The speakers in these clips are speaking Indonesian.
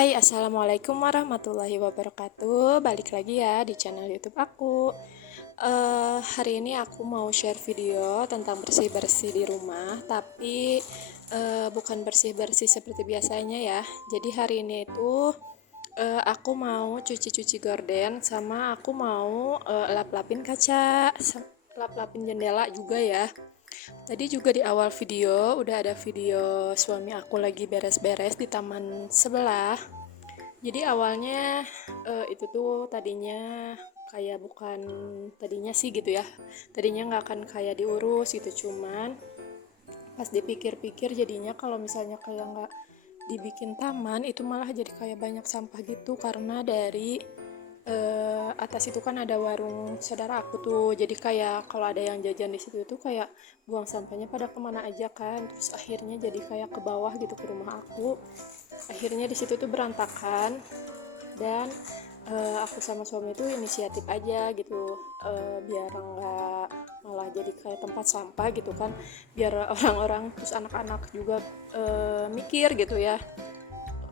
Hai, Assalamualaikum warahmatullahi wabarakatuh. Balik lagi ya di channel YouTube aku. Hari ini aku mau share video tentang bersih-bersih di rumah, tapi bukan bersih-bersih seperti biasanya ya. Jadi hari ini itu aku mau cuci-cuci gorden, sama aku mau lap-lapin kaca, lap-lapin jendela juga ya. Tadi juga di awal video udah ada video suami aku lagi beres-beres di taman sebelah. Jadi awalnya itu tuh tadinya kayak bukan tadinya sih gitu ya. Tadinya nggak akan kayak diurus gitu, cuman pas dipikir-pikir jadinya kalau misalnya kayak nggak dibikin taman itu malah jadi kayak banyak sampah gitu, karena dari atas itu kan ada warung saudara aku tuh, jadi kayak kalau ada yang jajan di situ tuh kayak buang sampahnya pada kemana aja kan, terus akhirnya jadi kayak ke bawah gitu ke rumah aku. Akhirnya di situ tuh berantakan, dan aku sama suami itu inisiatif aja gitu, biar nggak malah jadi kayak tempat sampah gitu kan, biar orang-orang terus anak-anak juga mikir gitu ya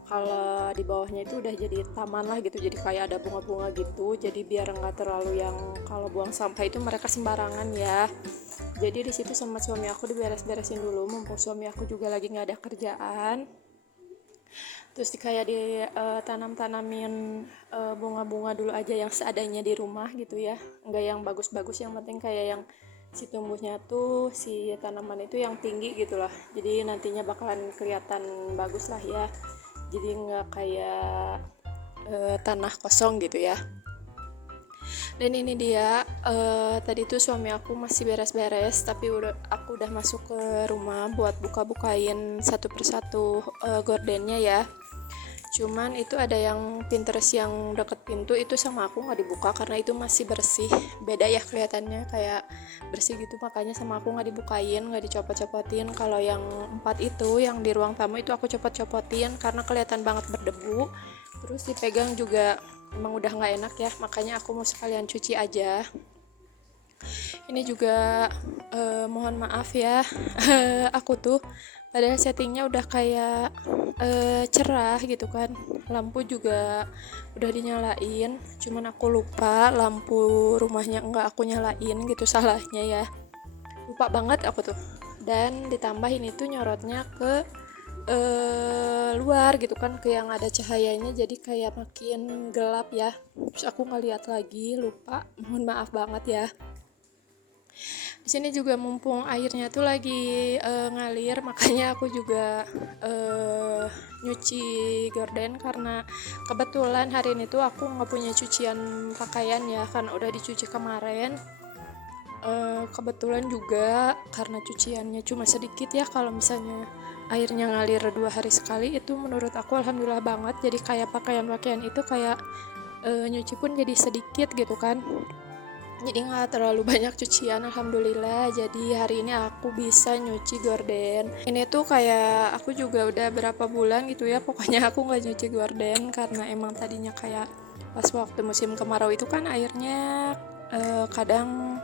kalau di bawahnya itu udah jadi taman lah gitu, jadi kayak ada bunga-bunga gitu, jadi biar nggak terlalu yang kalau buang sampah itu mereka sembarangan ya. Jadi di situ sama suami aku diberes-beresin dulu, mumpung suami aku juga lagi nggak ada kerjaan. Terus kayak di tanam-tanamin bunga-bunga dulu aja yang seadanya di rumah gitu ya, nggak yang bagus-bagus, yang penting kayak yang si tumbuhnya tuh, si tanaman itu yang tinggi gitu lah, jadi nantinya bakalan kelihatan bagus lah ya, jadi nggak kayak tanah kosong gitu ya. Dan ini dia tadi tuh suami aku masih beres-beres, tapi aku udah masuk ke rumah buat buka-bukain satu persatu gordennya ya. Cuman itu ada yang Pinterest yang deket pintu itu sama aku nggak dibuka karena itu masih bersih, beda ya kelihatannya kayak bersih gitu, makanya sama aku nggak dibukain, nggak dicopot-copotin. Kalau yang 4 itu yang di ruang tamu itu aku copot-copotin karena kelihatan banget berdebu, terus dipegang juga emang udah nggak enak ya, makanya aku mau sekalian cuci aja. Ini juga mohon maaf ya, aku tuh padahal settingnya udah kayak cerah gitu kan, lampu juga udah dinyalain, cuman aku lupa lampu rumahnya enggak aku nyalain gitu, salahnya ya, lupa banget aku tuh. Dan ditambah ini tuh nyorotnya ke luar gitu kan, ke yang ada cahayanya, jadi kayak makin gelap ya. Terus aku ngeliat lagi, lupa, mohon maaf banget ya. Di sini juga mumpung airnya tuh lagi ngalir, makanya aku juga nyuci gorden, karena kebetulan hari ini tuh aku nggak punya cucian pakaian ya, karena udah dicuci kemarin. Kebetulan juga karena cuciannya cuma sedikit ya, kalau misalnya airnya ngalir 2 hari sekali itu menurut aku alhamdulillah banget, jadi kayak pakaian-pakaian itu kayak nyuci pun jadi sedikit gitu kan, jadi nggak terlalu banyak cucian alhamdulillah. Jadi hari ini aku bisa nyuci gorden. Ini tuh kayak aku juga udah berapa bulan gitu ya, pokoknya aku nggak nyuci gorden karena emang tadinya kayak pas waktu musim kemarau itu kan airnya kadang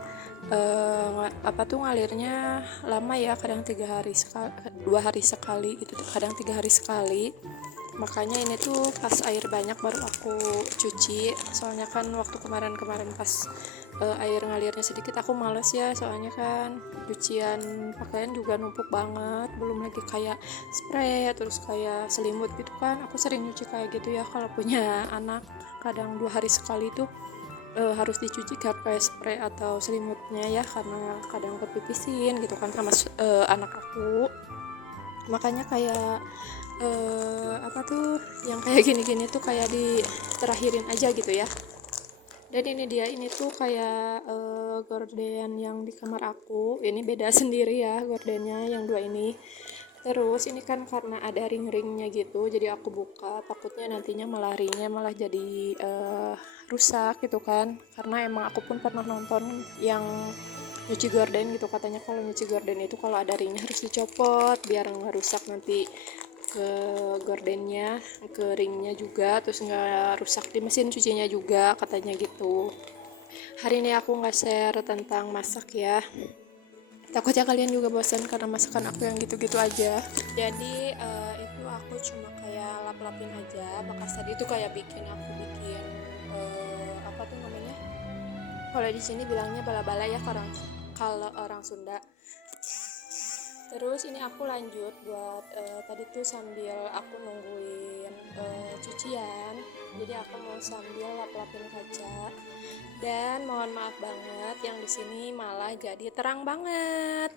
ngalirnya lama ya, kadang 3 hari sekali, 2 hari sekali gitu, kadang 3 hari sekali. Makanya ini tuh pas air banyak baru aku cuci, soalnya kan waktu kemarin pas air ngalirnya sedikit aku males ya, soalnya kan cucian pakaian juga numpuk banget, belum lagi kayak spray terus kayak selimut gitu kan, aku sering nyuci kayak gitu ya kalau punya anak, kadang 2 hari sekali tuh harus dicuci kayak spray atau selimutnya ya, karena kadang kepipisin gitu kan sama anak aku. Makanya kayak apa tuh yang kayak gini-gini tuh kayak diterakhirin aja gitu ya. Dan ini dia, ini tuh kayak gorden yang di kamar aku, ini beda sendiri ya gordennya yang 2 ini. Terus ini kan karena ada ring-ringnya gitu, jadi aku buka, takutnya nantinya melarinya malah jadi rusak gitu kan, karena emang aku pun pernah nonton yang nyuci gorden gitu, katanya kalau nyuci gorden itu kalau ada ringnya harus dicopot biar nggak rusak nanti ke gordennya, ke ringnya juga, terus nggak rusak di mesin cucinya juga katanya gitu. Hari ini aku nggak share tentang masak ya, takutnya kalian juga bosan karena masakan aku yang gitu-gitu aja. Jadi itu aku cuma kayak lap-lapin aja. Bekas tadi itu kayak aku bikin apa tuh namanya, kalau di sini bilangnya bala-bala ya, kalau orang Sunda. Terus ini aku lanjut buat tadi tuh sambil aku nungguin cucian. Jadi aku mau sambil lap-lapin kaca. Dan mohon maaf banget yang di sini malah jadi terang banget.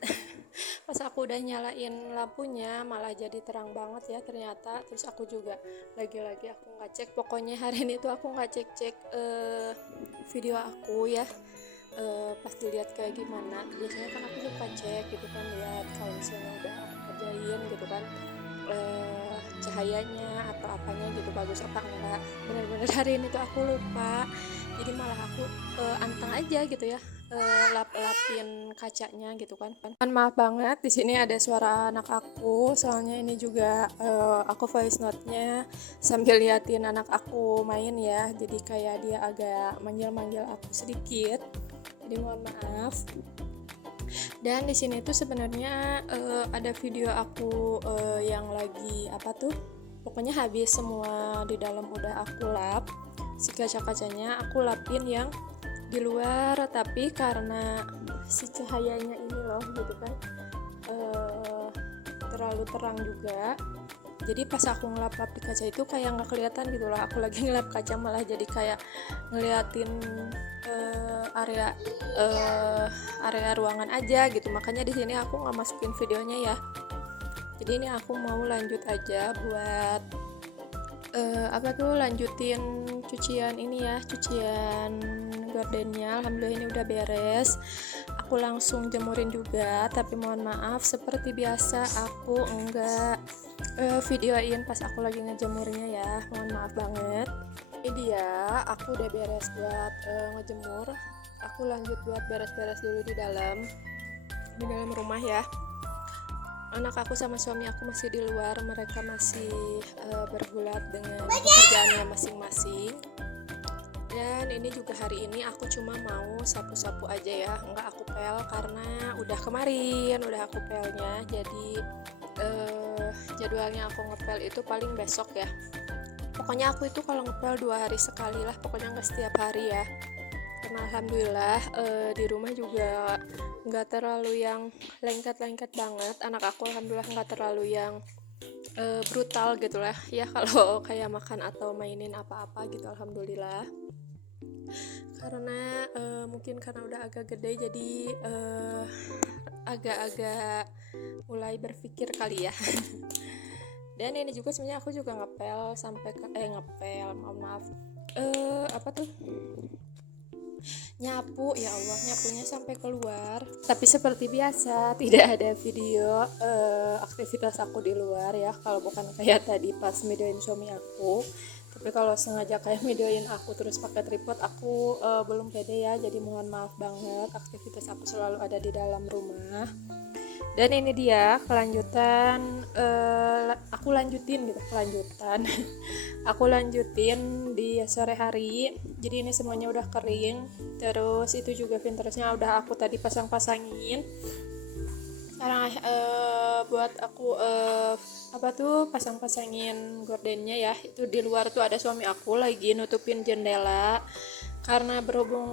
Pas aku udah nyalain lampunya malah jadi terang banget ya ternyata. Terus aku juga lagi-lagi aku nggak cek. Pokoknya hari ini tuh aku nggak cek video aku ya. Pas dilihat kayak gimana, biasanya kan aku suka cek gitu kan, lihat kalau misalnya udah aku kerjain gitu kan, cahayanya atau apanya gitu bagus apa enggak. Bener-bener hari ini tuh aku lupa, jadi malah aku anteng aja gitu ya, lap-lapin kacanya gitu kan. Maaf banget di sini ada suara anak aku, soalnya ini juga aku voice note-nya sambil liatin anak aku main ya, jadi kayak dia agak manggil-manggil aku sedikit. Jadi mohon maaf. Dan di sini tuh sebenarnya ada video aku yang lagi apa tuh, pokoknya habis semua di dalam udah aku lap. Si kaca-kacanya aku lapin yang di luar, tapi karena si cahayanya ini loh gitu kan terlalu terang juga. Jadi pas aku ngelap-lap di kaca itu kayak nggak kelihatan gitu loh, aku lagi ngelap kaca malah jadi kayak ngeliatin area area ruangan aja gitu. Makanya di sini aku nggak masukin videonya ya. Jadi ini aku mau lanjut aja buat apa tuh, lanjutin cucian ini ya, cucian gordennya. Alhamdulillah ini udah beres. Aku langsung jemurin juga, tapi mohon maaf seperti biasa aku enggak videoin pas aku lagi ngejemurnya ya, mohon maaf banget. Ini dia, aku udah beres buat ngejemur. Aku lanjut buat beres-beres dulu di dalam rumah ya. Anak aku sama suami aku masih di luar, mereka masih bergulat dengan pekerjaannya masing-masing. Dan ini juga hari ini aku cuma mau sapu-sapu aja ya, nggak aku pel karena udah kemarin udah aku pelnya. Jadi jadwalnya aku ngepel itu paling besok ya. Pokoknya aku itu kalau ngepel 2 hari sekali lah, pokoknya nggak setiap hari ya. Karena alhamdulillah di rumah juga nggak terlalu yang lengket-lengket banget. Anak aku alhamdulillah nggak terlalu yang brutal gitu lah ya, kalau kayak makan atau mainin apa-apa gitu alhamdulillah. Karena mungkin karena udah agak gede jadi agak-agak mulai berpikir kali ya. Dan ini juga sebenarnya aku juga ngepel sampai mohon maaf apa tuh, nyapu, ya Allah, nyapunya sampai keluar. Tapi seperti biasa tidak ada video aktivitas aku di luar ya, kalau bukan kayak tadi pas videoin suami aku. Tapi kalau sengaja kayak videoin aku terus pakai tripod, aku belum pede ya, jadi mohon maaf banget. Aktivitas aku selalu ada di dalam rumah. Dan ini dia kelanjutan, aku lanjutin aku lanjutin di sore hari. Jadi ini semuanya udah kering. Terus itu juga Pinterestnya udah aku tadi pasang-pasangin. Sekarang buat aku apa tuh, pasang-pasangin gordennya ya. Itu di luar tuh ada suami aku lagi nutupin jendela. Karena berhubung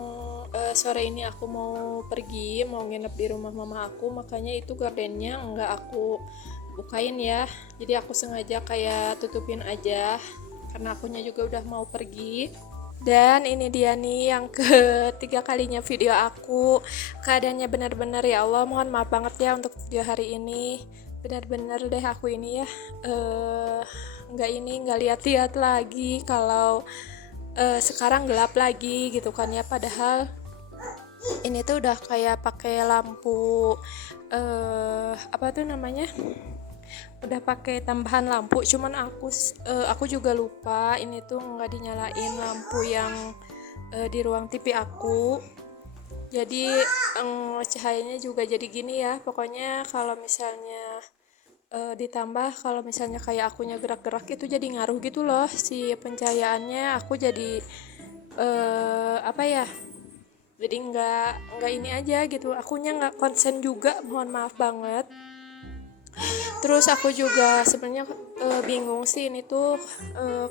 sore ini aku mau pergi, mau nginep di rumah mama aku, makanya itu gordennya enggak aku bukain ya. Jadi aku sengaja kayak tutupin aja karena akunya juga udah mau pergi. Dan ini dia nih yang ketiga kalinya video aku. Keadaannya benar-benar ya Allah, mohon maaf banget ya untuk video hari ini. Benar-benar deh aku ini ya nggak lihat-lihat lagi kalau sekarang gelap lagi gitu kan ya, padahal ini tuh udah kayak pakai lampu apa tuh namanya, udah pakai tambahan lampu, cuman aku juga lupa ini tuh nggak dinyalain lampu yang di ruang TV aku. Jadi cahayanya juga jadi gini ya. Pokoknya kalau misalnya ditambah kalau misalnya kayak akunya gerak-gerak itu jadi ngaruh gitu loh si pencahayaannya. Aku jadi apa ya, jadi nggak ini aja gitu, akunya nggak konsen juga, mohon maaf banget. Terus aku juga sebenarnya bingung sih ini tuh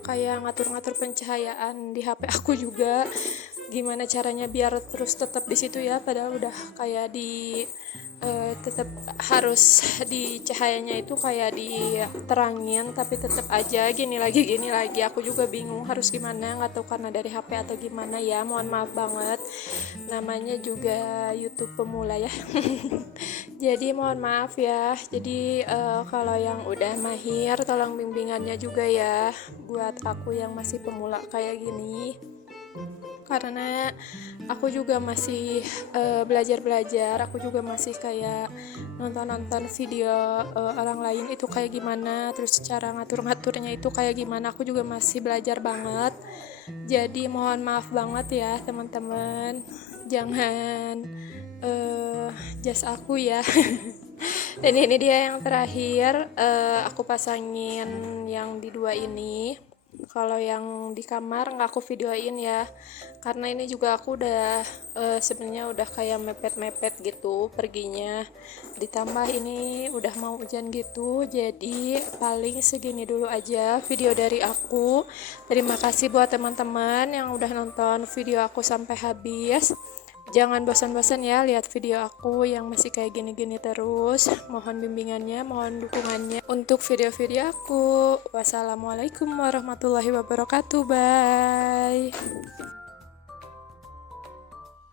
kayak ngatur-ngatur pencahayaan di HP aku juga. Gimana caranya biar terus tetap di situ ya, padahal udah kayak di tetap harus di cahayanya itu kayak diterangin, tapi tetap aja gini lagi. Aku juga bingung harus gimana, nggak tahu karena dari HP atau gimana ya. Mohon maaf banget, namanya juga YouTube pemula ya. Jadi mohon maaf ya. Jadi kalau yang udah mahir tolong bimbingannya juga ya buat aku yang masih pemula kayak gini. Karena aku juga masih belajar-belajar, aku juga masih kayak nonton-nonton video orang lain itu kayak gimana, terus cara ngatur-ngaturnya itu kayak gimana, aku juga masih belajar banget. Jadi mohon maaf banget ya teman-teman, jangan jas aku ya. Dan ini dia yang terakhir, aku pasangin yang di dua ini. Kalau yang di kamar nggak aku videoin ya, karena ini juga aku udah sebenarnya udah kayak mepet-mepet gitu perginya, ditambah ini udah mau hujan gitu. Jadi paling segini dulu aja video dari aku. Terima kasih buat teman-teman yang udah nonton video aku sampai habis. Jangan bosan-bosan ya lihat video aku yang masih kayak gini-gini terus. Mohon bimbingannya, mohon dukungannya untuk video-video aku. Wassalamualaikum warahmatullahi wabarakatuh. Bye.